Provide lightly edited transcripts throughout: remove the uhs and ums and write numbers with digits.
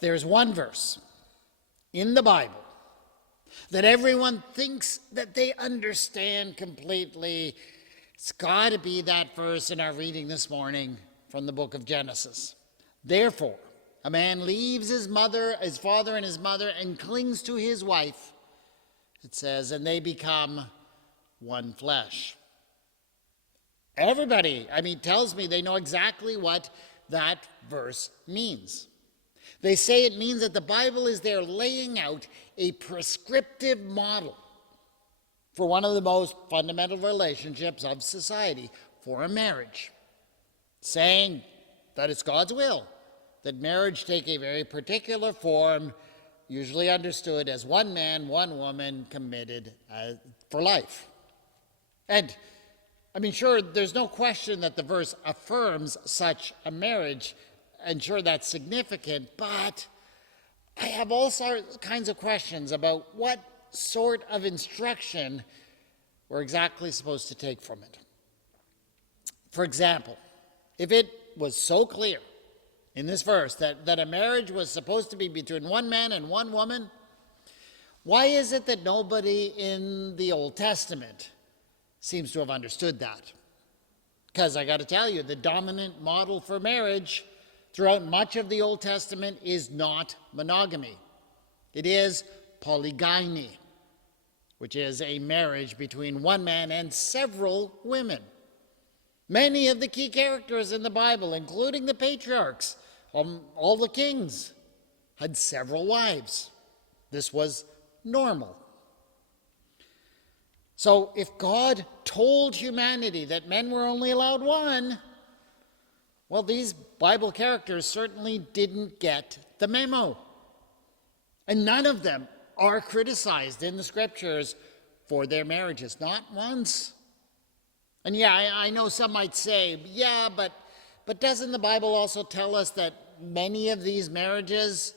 there's one verse in the Bible that everyone thinks that they understand completely, it's got to be that verse in our reading this morning from the book of Genesis. Therefore, a man leaves his father and his mother, and clings to his wife, it says, and they become one flesh. Everybody, tells me they know exactly what that verse means. They say it means that the Bible is there laying out a prescriptive model for one of the most fundamental relationships of society, for a marriage, saying that it's God's will that marriage take a very particular form, usually understood as one man, one woman committed for life. And sure, there's no question that the verse affirms such a marriage, and sure, that's significant, but I have all kinds of questions about what sort of instruction we're exactly supposed to take from it. For example, if it was so clear in this verse that a marriage was supposed to be between one man and one woman, why is it that nobody in the Old Testament seems to have understood that? Because I got to tell you, the dominant model for marriage throughout much of the Old Testament is not monogamy. It is polygyny, which is a marriage between one man and several women. Many of the key characters in the Bible, including the patriarchs, all the kings, had several wives. This was normal. So if God told humanity that men were only allowed one, well, these Bible characters certainly didn't get the memo. And none of them are criticized in the scriptures for their marriages, not once. And I know some might say, but doesn't the Bible also tell us that many of these marriages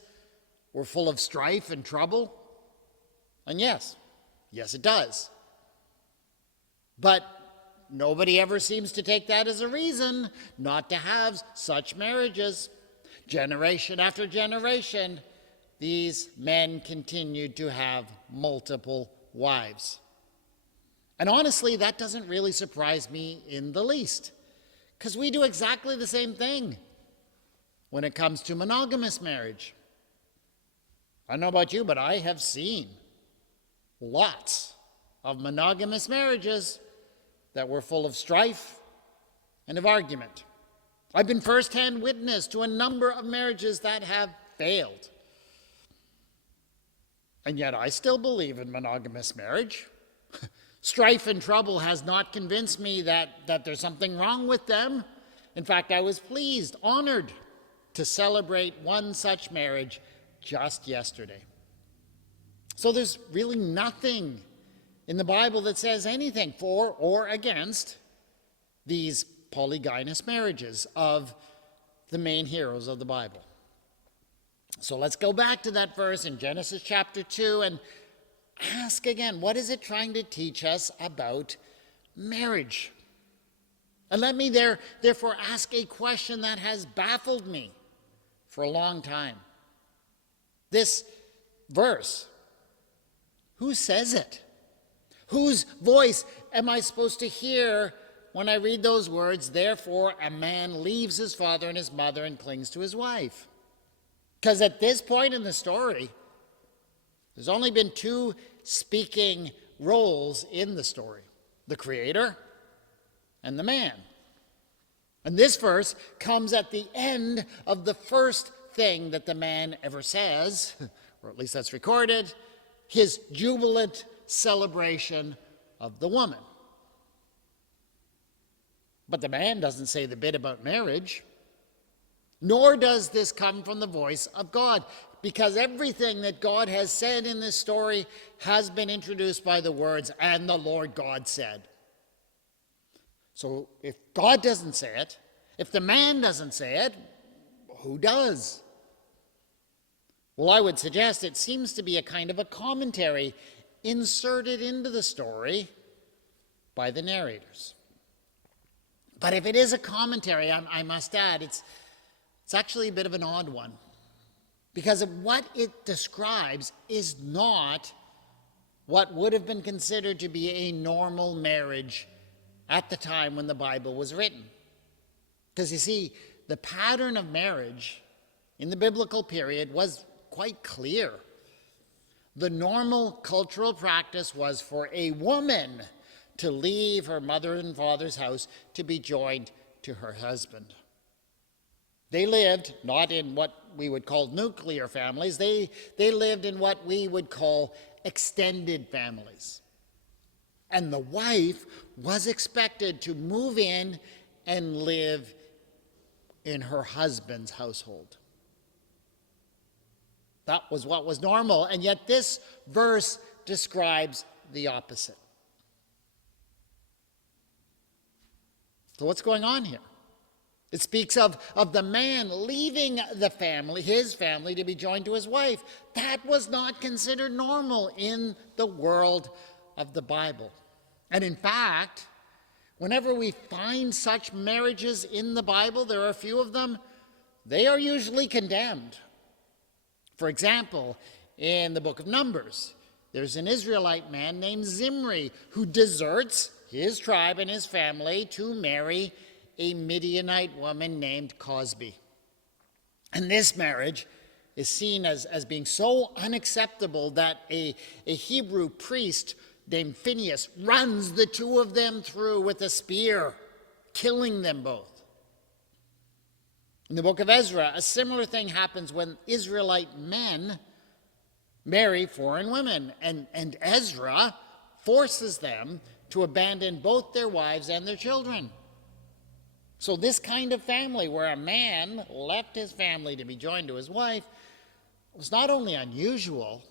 were full of strife and trouble? And yes, it does. But nobody ever seems to take that as a reason not to have such marriages. Generation after generation, these men continued to have multiple wives. And honestly, that doesn't really surprise me in the least, because we do exactly the same thing when it comes to monogamous marriage. I don't know about you, but I have seen lots of monogamous marriages that were full of strife and of argument. I've been firsthand witness to a number of marriages that have failed. And yet I still believe in monogamous marriage. Strife and trouble has not convinced me that there's something wrong with them. In fact, I was pleased, honored to celebrate one such marriage just yesterday. So there's really nothing in the Bible that says anything for or against these polygynous marriages of the main heroes of the Bible. So let's go back to that verse in Genesis chapter 2 and ask again, what is it trying to teach us about marriage? And let me therefore ask a question that has baffled me for a long time. This verse, who says it? Whose voice am I supposed to hear when I read those words, therefore a man leaves his father and his mother and clings to his wife? Because at this point in the story, there's only been two speaking roles in the story, the creator and the man. And this verse comes at the end of the first thing that the man ever says, or at least that's recorded, his jubilant celebration of the woman. But the man doesn't say the bit about marriage, nor does this come from the voice of God, because everything that God has said in this story has been introduced by the words, and the Lord God said. So if God doesn't say it, if the man doesn't say it, who does? Well, I would suggest it seems to be a kind of a commentary inserted into the story by the narrators. But if it is a commentary, I must add, it's actually a bit of an odd one. because what it describes is not what would have been considered to be a normal marriage at the time when the Bible was written. Because you see, the pattern of marriage in the biblical period was quite clear. The normal cultural practice was for a woman to leave her mother and father's house to be joined to her husband. They lived not in what we would call nuclear families. They lived in what we would call extended families. And the wife was expected to move in and live in her husband's household. That was what was normal, and yet this verse describes the opposite. So what's going on here? It speaks of the man leaving the family, his family, to be joined to his wife. That was not considered normal in the world of the Bible. And in fact, whenever we find such marriages in the Bible, there are a few of them, they are usually condemned. For example, in the book of Numbers, there's an Israelite man named Zimri who deserts his tribe and his family to marry a Midianite woman named Cosby. And this marriage is seen as being so unacceptable that a Hebrew priest named Phineas runs the two of them through with a spear, killing them both. In the book of Ezra, a similar thing happens when Israelite men marry foreign women, and Ezra forces them to abandon both their wives and their children. So this kind of family, where a man left his family to be joined to his wife, was not only unusual,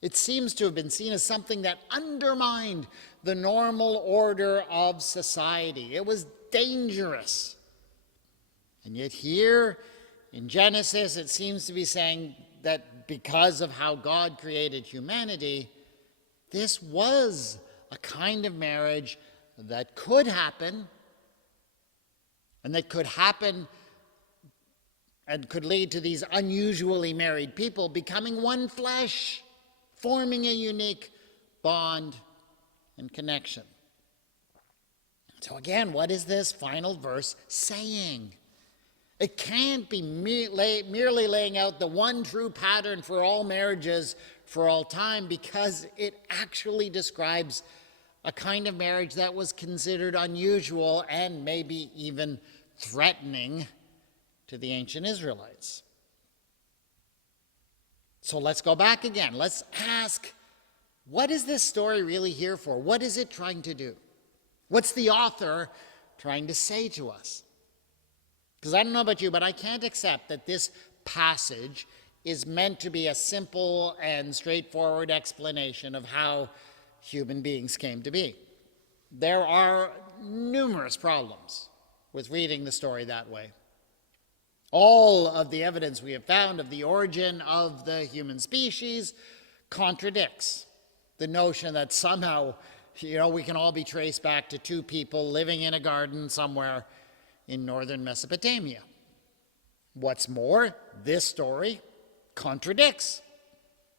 it seems to have been seen as something that undermined the normal order of society. It was dangerous. And yet here in Genesis, it seems to be saying that because of how God created humanity, this was a kind of marriage that could happen, and that could happen and could lead to these unusually married people becoming one flesh, forming a unique bond and connection. So again, what is this final verse saying? It can't be merely laying out the one true pattern for all marriages for all time, because it actually describes a kind of marriage that was considered unusual and maybe even threatening to the ancient Israelites. So let's go back again. Let's ask, what is this story really here for? What is it trying to do? What's the author trying to say to us? Because I don't know about you, but I can't accept that this passage is meant to be a simple and straightforward explanation of how human beings came to be. There are numerous problems with reading the story that way. All of the evidence we have found of the origin of the human species contradicts the notion that somehow, we can all be traced back to two people living in a garden somewhere in northern Mesopotamia. What's more, this story contradicts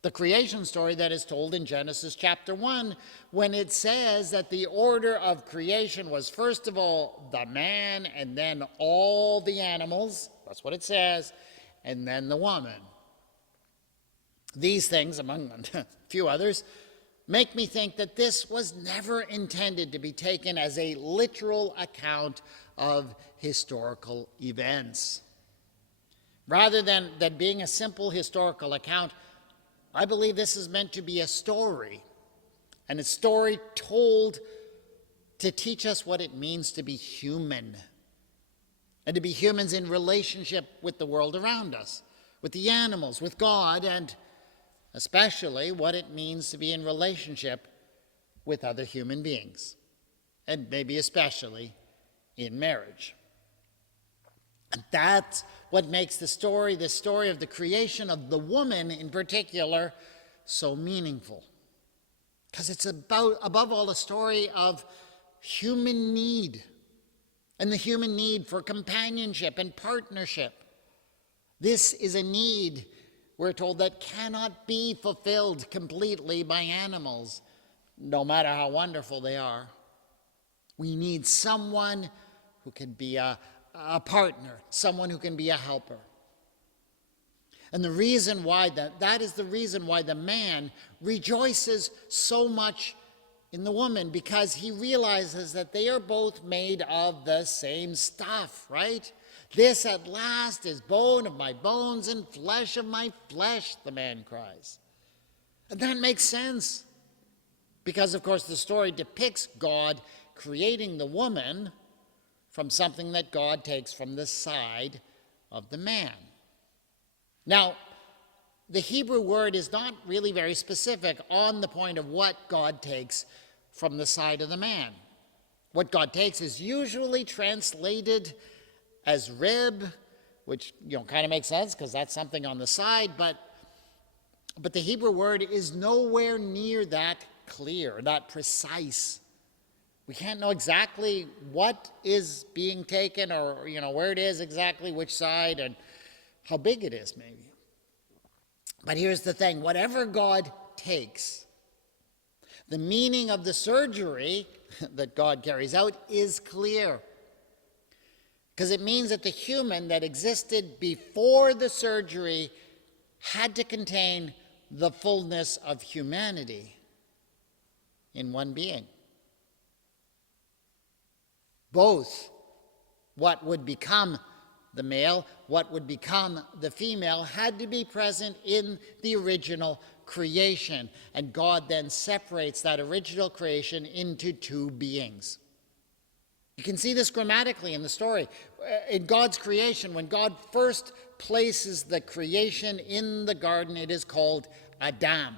the creation story that is told in Genesis chapter 1, when it says that the order of creation was first of all the man, and then all the animals. That's what it says, and then the woman. These things, among a few others, make me think that this was never intended to be taken as a literal account of historical events. Rather than being a simple historical account, I believe this is meant to be a story, and a story told to teach us what it means to be human, and to be humans in relationship with the world around us, with the animals, with God, and especially what it means to be in relationship with other human beings, and maybe especially in marriage. And that's what makes the story of the creation of the woman in particular, so meaningful. Because it's above all, a story of human need, and the human need for companionship and partnership. This is a need, we're told, that cannot be fulfilled completely by animals, no matter how wonderful they are. We need someone who can be a partner, someone who can be a helper. And the reason why that is the reason why the man rejoices so much in the woman, because he realizes that they are both made of the same stuff, right? This at last is bone of my bones and flesh of my flesh, the man cries. And that makes sense, because of course the story depicts God creating the woman from something that God takes from the side of the man. Now, the Hebrew word is not really very specific on the point of what God takes from the side of the man. What God takes is usually translated as rib, which kind of makes sense because that's something on the side, but the Hebrew word is nowhere near that clear, that precise. We can't know exactly what is being taken or where it is exactly, which side, and how big it is maybe. But here's the thing, whatever God takes, the meaning of the surgery that God carries out is clear. Because it means that the human that existed before the surgery had to contain the fullness of humanity in one being. Both what would become the male, what would become the female, had to be present in the original creation. And God then separates that original creation into two beings. You can see this grammatically in the story. In God's creation, when God first places the creation in the garden, it is called Adam.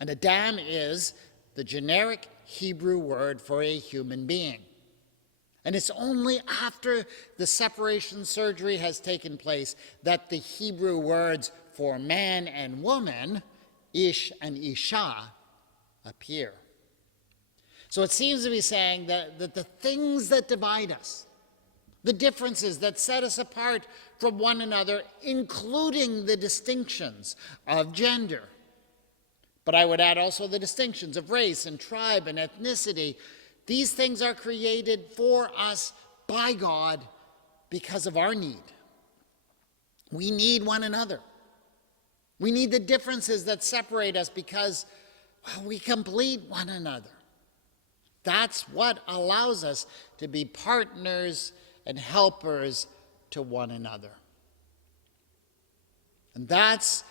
And Adam is the generic Hebrew word for a human being. And it's only after the separation surgery has taken place that the Hebrew words for man and woman, ish and isha, appear. So it seems to be saying that the things that divide us, the differences that set us apart from one another, including the distinctions of gender, but I would add also the distinctions of race and tribe and ethnicity, these things are created for us by God because of our need. We need one another. We need the differences that separate us because we complete one another. That's what allows us to be partners and helpers to one another. And that's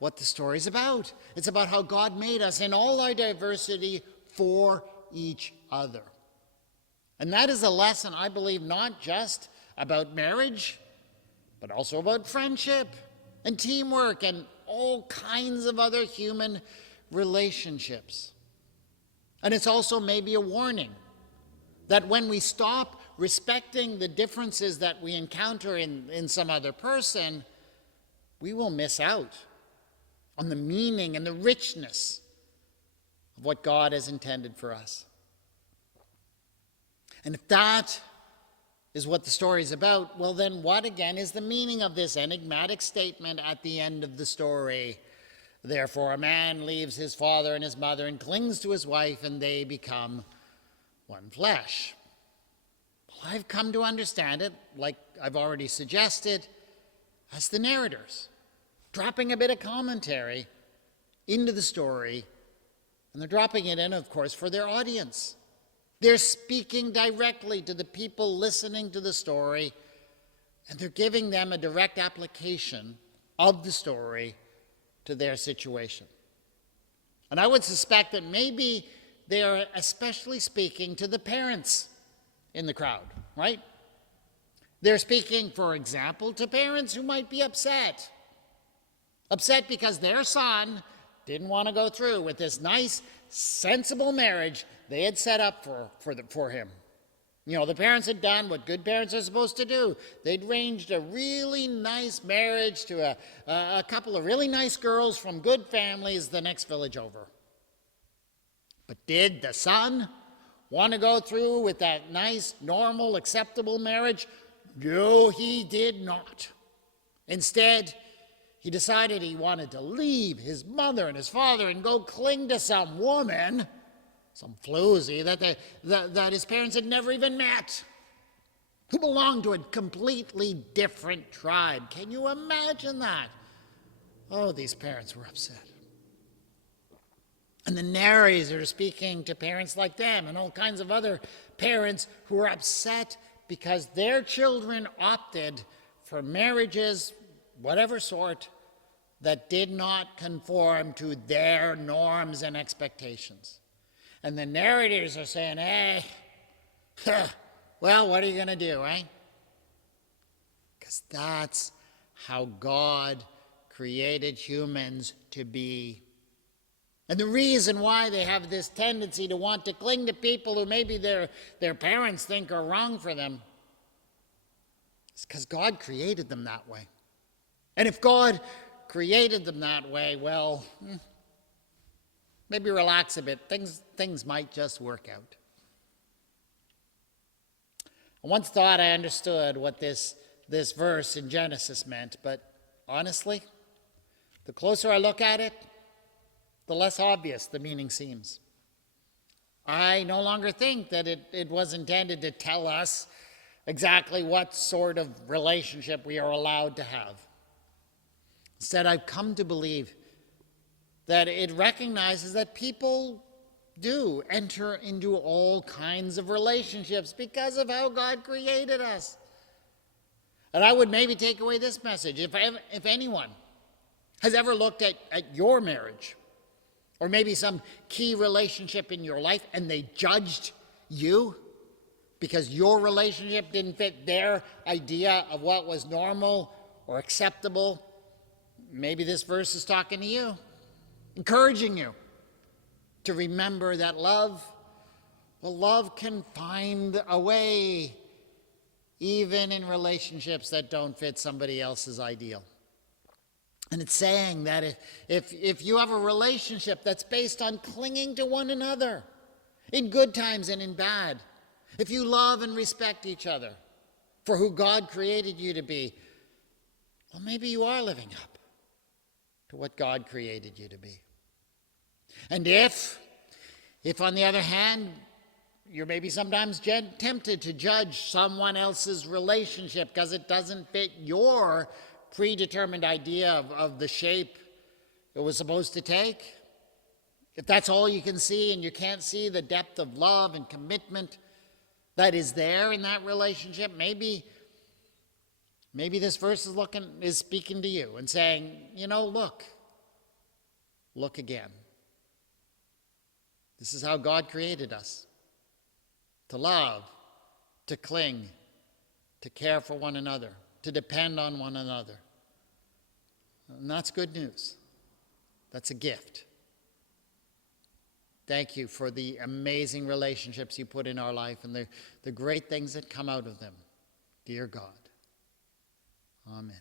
what the story's about. It's about how God made us in all our diversity for each other. And that is a lesson, I believe, not just about marriage, but also about friendship and teamwork and all kinds of other human relationships. And it's also maybe a warning that when we stop respecting the differences that we encounter in some other person, we will miss out on the meaning and the richness of what God has intended for us. And if that is what the story is about, well then what again is the meaning of this enigmatic statement at the end of the story? Therefore a man leaves his father and his mother and clings to his wife, and they become one flesh. Well, I've come to understand it, like I've already suggested, as the narrators, dropping a bit of commentary into the story, and they're dropping it in, of course, for their audience. They're speaking directly to the people listening to the story, and they're giving them a direct application of the story to their situation. And I would suspect that maybe they are especially speaking to the parents in the crowd, right? They're speaking, for example, to parents who might be upset. Upset because their son didn't want to go through with this nice, sensible marriage they had set up for him. You know, the parents had done what good parents are supposed to do. They'd arranged a really nice marriage to a couple of really nice girls from good families the next village over. But did the son want to go through with that nice, normal, acceptable marriage? No, he did not. Instead, he decided he wanted to leave his mother and his father and go cling to some woman, some floozy that his parents had never even met, who belonged to a completely different tribe. Can you imagine that? Oh, these parents were upset. And the narrators are speaking to parents like them and all kinds of other parents who were upset because their children opted for marriages, whatever sort, that did not conform to their norms and expectations. And the narrators are saying, hey, well, what are you going to do, eh? Because that's how God created humans to be. And the reason why they have this tendency to want to cling to people who maybe their parents think are wrong for them is because God created them that way. And if God created them that way, well, maybe relax a bit. Things might just work out. I once thought I understood what this verse in Genesis meant, but honestly, the closer I look at it, the less obvious the meaning seems. I no longer think that it was intended to tell us exactly what sort of relationship we are allowed to have. Instead, I've come to believe that it recognizes that people do enter into all kinds of relationships because of how God created us. And I would maybe take away this message. If anyone has ever looked at your marriage, or maybe some key relationship in your life, and they judged you because your relationship didn't fit their idea of what was normal or acceptable, maybe this verse is talking to you, encouraging you to remember that love can find a way even in relationships that don't fit somebody else's ideal. And it's saying that if you have a relationship that's based on clinging to one another in good times and in bad, if you love and respect each other for who God created you to be, well, maybe you are living up to what God created you to be. And if on the other hand, you're maybe sometimes tempted to judge someone else's relationship because it doesn't fit your predetermined idea of the shape it was supposed to take, if that's all you can see and you can't see the depth of love and commitment that is there in that relationship, maybe this verse is speaking to you and saying, look again. This is how God created us, to love, to cling, to care for one another, to depend on one another. And that's good news. That's a gift. Thank you for the amazing relationships you put in our life and the great things that come out of them. Dear God. Amen.